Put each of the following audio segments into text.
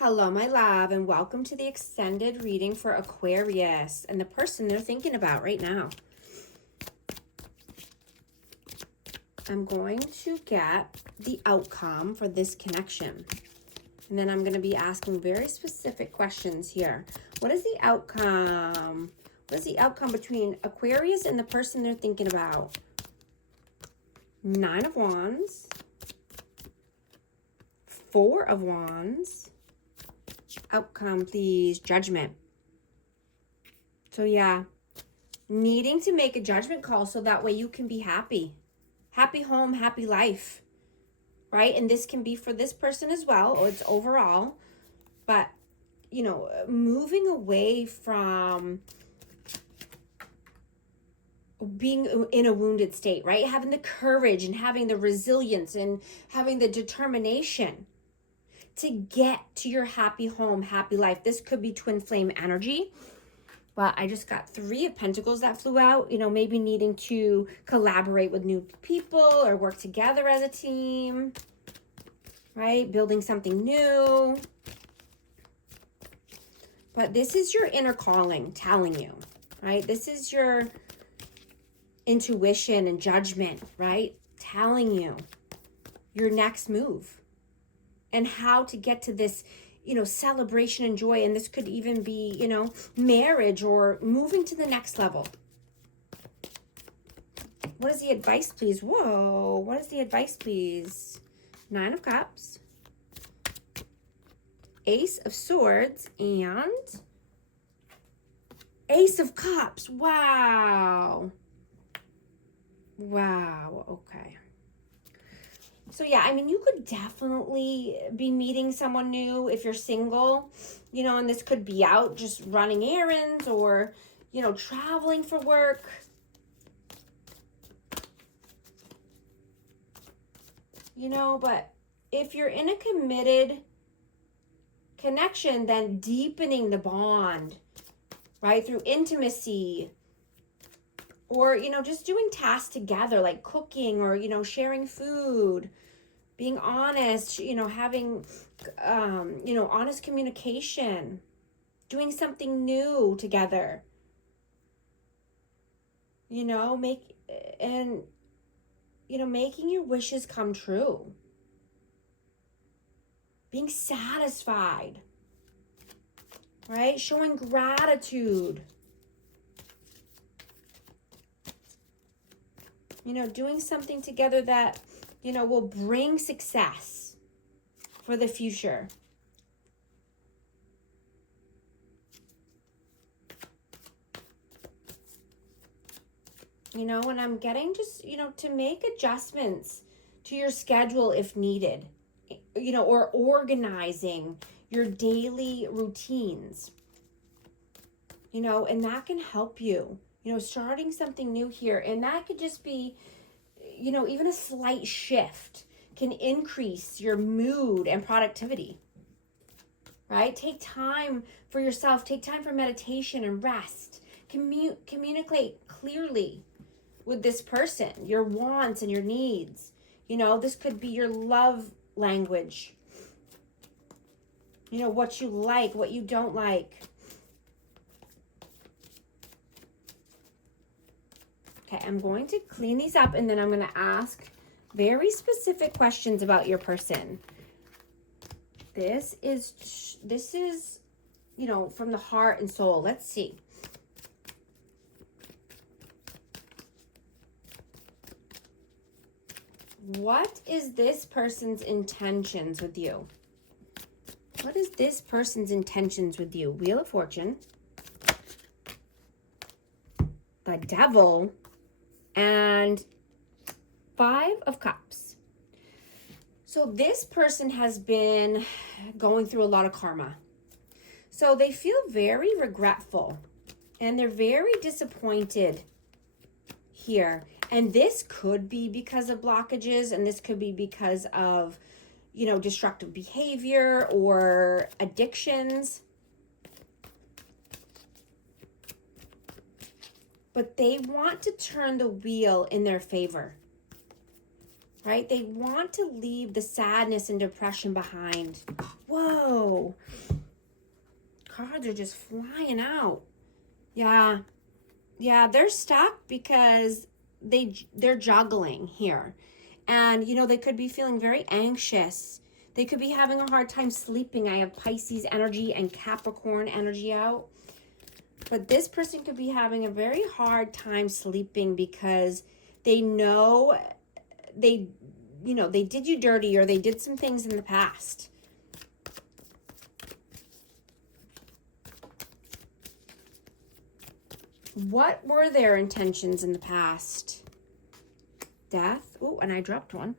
Hello, my love, and welcome to the extended reading for Aquarius and the person they're thinking about right now. I'm going to get the outcome for this connection. And then I'm going to be asking very specific questions here. What is the outcome? What is the outcome between Aquarius and the person they're thinking about? 9 of Wands. 4 of Wands. Outcome, please. Judgment. So yeah, needing to make a judgment call so that way you can be happy. Happy home, happy life, right? And this can be for this person as well, or it's overall. But, you know, moving away from being in a wounded state, right? Having the courage and having the resilience and having the determination to get to your happy home, happy life. This could be twin flame energy. But I just got 3 of Pentacles that flew out, you know, maybe needing to collaborate with new people or work together as a team, right? Building something new. But this is your inner calling telling you, right? This is your intuition and judgment, right? Telling you your next move and how to get to this, you know, celebration and joy. And this could even be, you know, marriage or moving to the next level. What is the advice, please? Whoa, what is the advice, please? 9 of Cups, Ace of Swords, and Ace of Cups. Wow. Wow, okay. So yeah, I mean, you could definitely be meeting someone new if you're single, you know, and this could be out just running errands or, you know, traveling for work. You know, but if you're in a committed connection, then deepening the bond, right, through intimacy or, you know, just doing tasks together like cooking or, you know, sharing food, being honest, you know, having, you know, honest communication, doing something new together, you know, making your wishes come true, being satisfied, right? Showing gratitude, you know, doing something together that, you know, will bring success for the future. You know, and I'm getting just, you know, to make adjustments to your schedule if needed, you know, or organizing your daily routines, you know, and that can help you, you know, starting something new here. And that could just be, you know, even a slight shift can increase your mood and productivity, right? Take time for yourself. Take time for meditation and rest. Communicate clearly with this person, your wants and your needs. You know, this could be your love language. You know, what you like, what you don't like. Okay, I'm going to clean these up and then I'm going to ask very specific questions about your person. This is, you know, from the heart and soul. Let's see. What is this person's intentions with you? What is this person's intentions with you? Wheel of Fortune, the Devil, and 5 of Cups. So this person has been going through a lot of karma. So they feel very regretful and they're very disappointed here. And this could be because of blockages, and this could be because of, you know, destructive behavior or addictions. But they want to turn the wheel in their favor, right? They want to leave the sadness and depression behind. Whoa. cards are just flying out. Yeah. Yeah, they're stuck because they're juggling here. And, you know, they could be feeling very anxious. They could be having a hard time sleeping. I have Pisces energy and Capricorn energy out. But this person could be having a very hard time sleeping because they know they did you dirty, or they did some things in the past. What were their intentions in the past? Death. Oh, and I dropped one.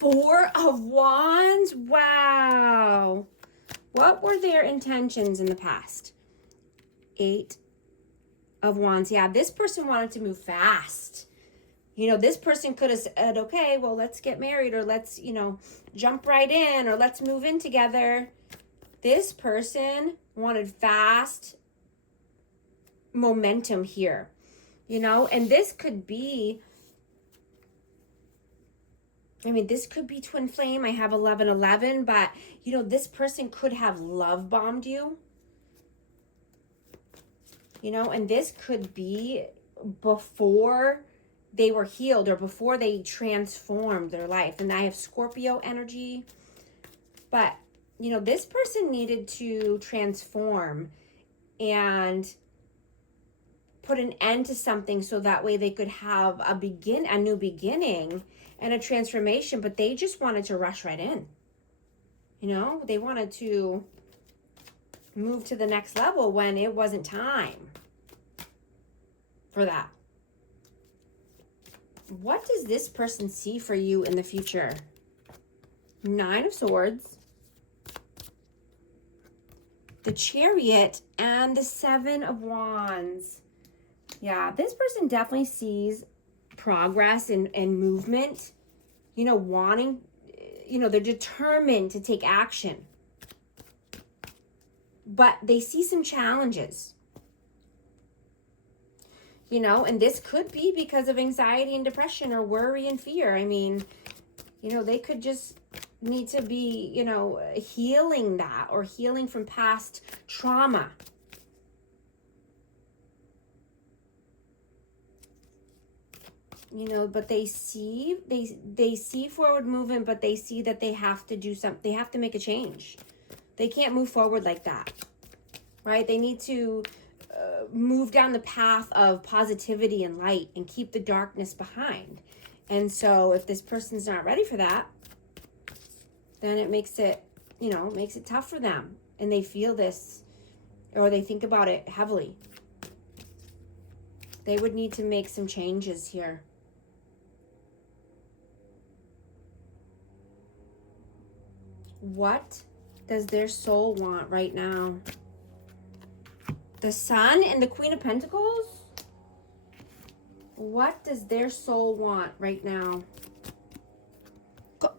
4 of Wands. Wow. What were their intentions in the past? 8 of Wands. Yeah, this person wanted to move fast. You know, this person could have said, okay, well, let's get married, or let's, you know, jump right in, or let's move in together. This person wanted fast momentum here, you know, and this could be, I mean, this could be twin flame. I have 1111, but, you know, this person could have love bombed you, you know, and this could be before they were healed or before they transformed their life. And I have Scorpio energy, but, you know, this person needed to transform and put an end to something so that way they could have a new beginning and a transformation, but they just wanted to rush right in. You know, they wanted to move to the next level when it wasn't time for that. What does this person see for you in the future? 9 of Swords, the Chariot, and the 7 of Wands. Yeah, this person definitely sees progress and movement, you know, wanting, you know, they're determined to take action. But they see some challenges. You know, and this could be because of anxiety and depression or worry and fear. I mean, you know, they could just need to be, you know, healing that, or healing from past trauma. You know, but they see forward movement, but they see that they have to do something. They have to make a change. They can't move forward like that, right? They need to move down the path of positivity and light and keep the darkness behind. And so if this person's not ready for that, then it makes it, you know, makes it tough for them. And they feel this, or they think about it heavily. They would need to make some changes here. What does their soul want right now? The Sun and the Queen of Pentacles? What does their soul want right now?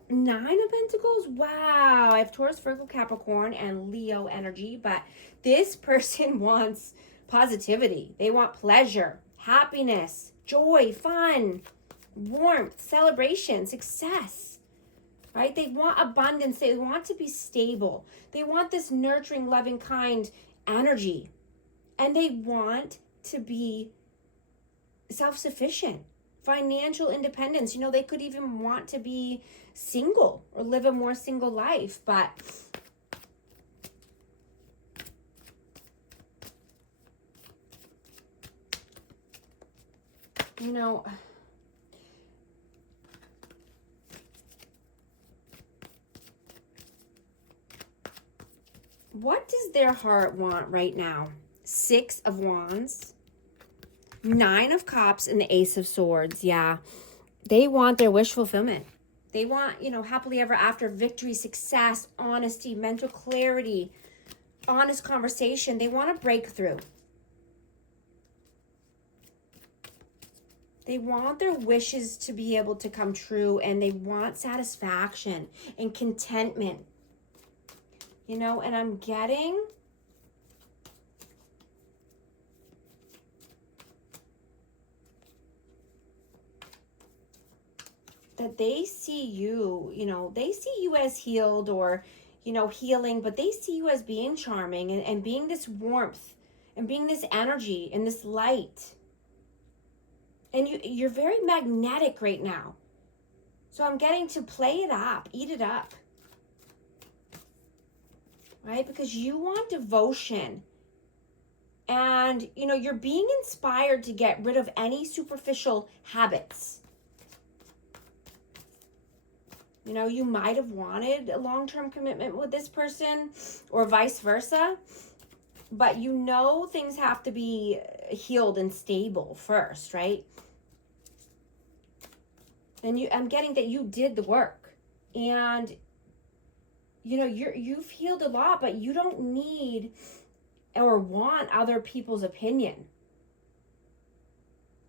9 of Pentacles? Wow. I have Taurus, Virgo, Capricorn, and Leo energy. But this person wants positivity. They want pleasure, happiness, joy, fun, warmth, celebration, success. Right? They want abundance. They want to be stable. They want this nurturing, loving, kind energy. And they want to be self-sufficient, financial independence. You know, they could even want to be single or live a more single life. But you know, what does their heart want right now? 6 of Wands, 9 of Cups, and the Ace of Swords. Yeah, they want their wish fulfillment. They want, you know, happily ever after, victory, success, honesty, mental clarity, honest conversation. They want a breakthrough. They want their wishes to be able to come true, and they want satisfaction and contentment. You know, and I'm getting that they see you, you know, they see you as healed, or, you know, healing, but they see you as being charming and being this warmth and being this energy and this light. And you're very magnetic right now. So I'm getting to play it up, eat it up. Right? Because you want devotion. And, you know, you're being inspired to get rid of any superficial habits. You know, you might have wanted a long-term commitment with this person or vice versa. But you know things have to be healed and stable first, right? And I'm getting that you did the work. And, you know, you've healed a lot, but you don't need or want other people's opinion.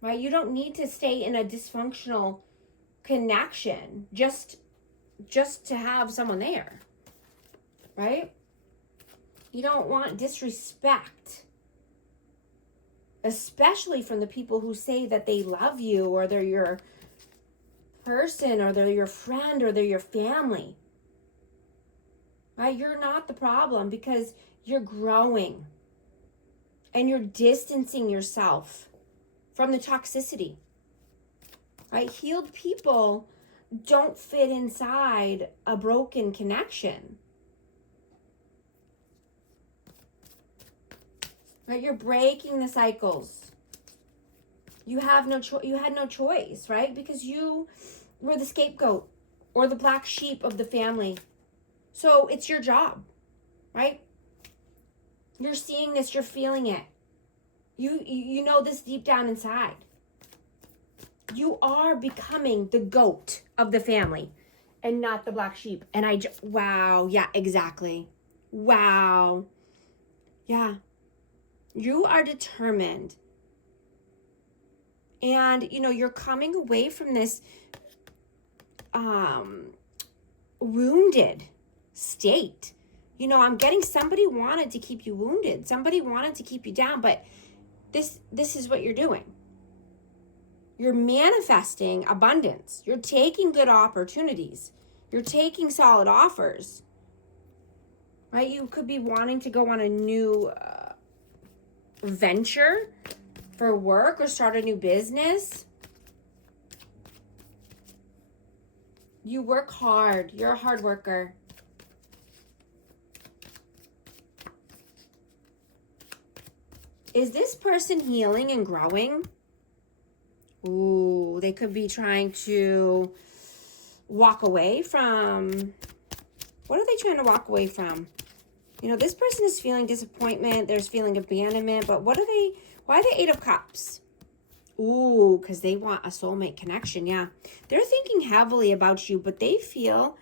Right? You don't need to stay in a dysfunctional connection just to have someone there. Right? You don't want disrespect. Especially from the people who say that they love you, or they're your person, or they're your friend, or they're your family. Right? You're not the problem because you're growing. And you're distancing yourself from the toxicity. Right? Healed people don't fit inside a broken connection. Right? You're breaking the cycles. You have no you had no choice, right? Because you were the scapegoat or the black sheep of the family. So it's your job, right? You're seeing this, you're feeling it. You know this deep down inside. You are becoming the goat of the family and not the black sheep. And wow, yeah, exactly. Wow. Yeah. You are determined. And, you know, you're coming away from this wounded state. You know, I'm getting somebody wanted to keep you wounded. Somebody wanted to keep you down, but this is what you're doing. You're manifesting abundance. You're taking good opportunities. You're taking solid offers. Right? You could be wanting to go on a new venture for work or start a new business. You work hard. You're a hard worker. Is this person healing and growing? Ooh, they could be trying to walk away from. What are they trying to walk away from? You know, this person is feeling disappointment. There's feeling abandonment. But what are they? Why the 8 of Cups? Ooh, because they want a soulmate connection. Yeah. They're thinking heavily about you, but they feel,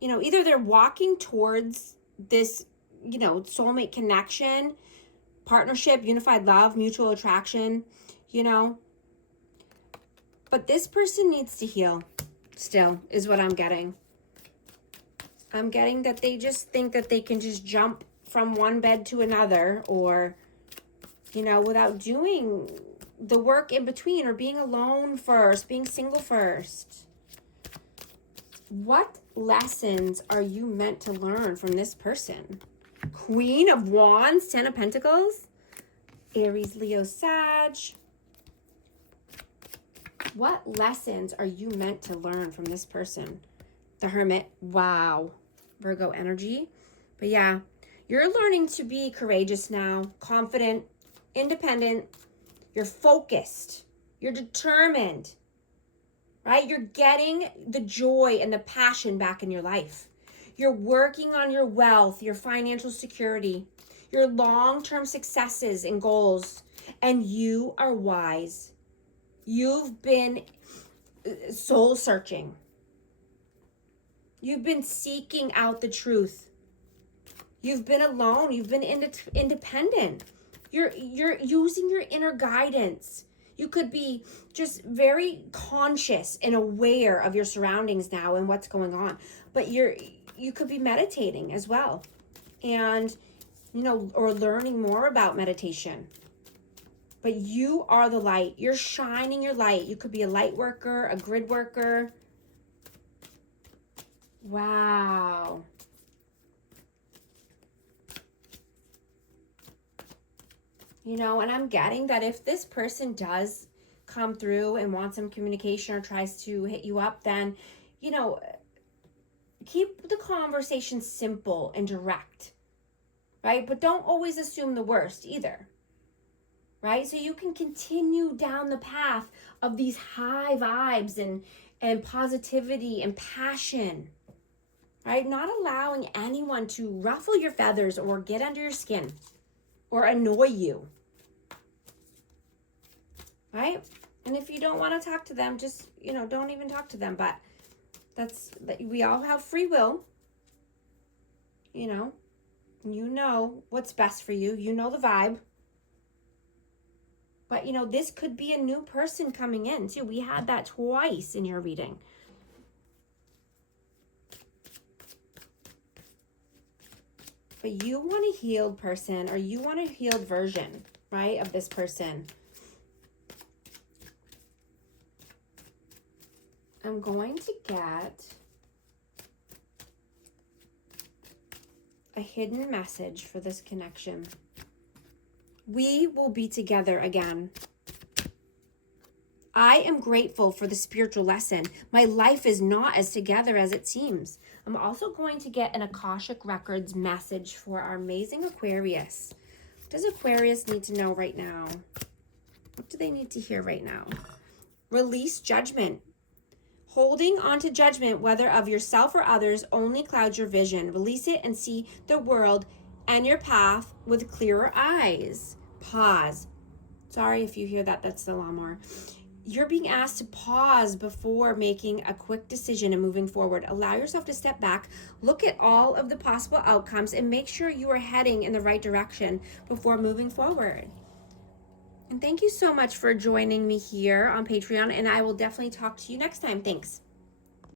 you know, either they're walking towards this, you know, soulmate connection, partnership, unified love, mutual attraction, you know. But this person needs to heal still, is what I'm getting. I'm getting that they just think that they can just jump from one bed to another, or, you know, without doing the work in between, or being alone first, being single first. What lessons are you meant to learn from this person? Queen of Wands, 10 of Pentacles, Aries, Leo, Sag. What lessons are you meant to learn from this person? The Hermit. Wow. Virgo energy. But yeah, you're learning to be courageous now, confident, independent. You're focused. You're determined. Right? You're getting the joy and the passion back in your life. You're working on your wealth, your financial security, your long-term successes and goals. And you are wise. You've been soul searching. You've been seeking out the truth. You've been alone. You've been independent. You're using your inner guidance. You could be just very conscious and aware of your surroundings now and what's going on. But you could be meditating as well. And, you know, or learning more about meditation. But you are the light. You're shining your light. You could be a light worker, a grid worker. Wow. You know, and I'm getting that if this person does come through and wants some communication or tries to hit you up, then, you know, keep the conversation simple and direct, right? But don't always assume the worst either, right? So you can continue down the path of these high vibes and positivity and passion, right? Not allowing anyone to ruffle your feathers or get under your skin or annoy you, right? And if you don't want to talk to them, just, you know, don't even talk to them. But we all have free will. You know what's best for you. You know the vibe. But, you know, this could be a new person coming in too. We had that twice in your reading. But you want a healed person, or you want a healed version, right, of this person. I'm going to get a hidden message for this connection. We will be together again. I am grateful for the spiritual lesson. My life is not as together as it seems. I'm also going to get an Akashic Records message for our amazing Aquarius. What does Aquarius need to know right now? What do they need to hear right now? Release judgment. Holding on to judgment, whether of yourself or others, only clouds your vision. Release it and see the world and your path with clearer eyes. Pause. Sorry if you hear that, that's the lawnmower. You're being asked to pause before making a quick decision and moving forward. Allow yourself to step back, look at all of the possible outcomes, and make sure you are heading in the right direction before moving forward. And thank you so much for joining me here on Patreon, and I will definitely talk to you next time. Thanks.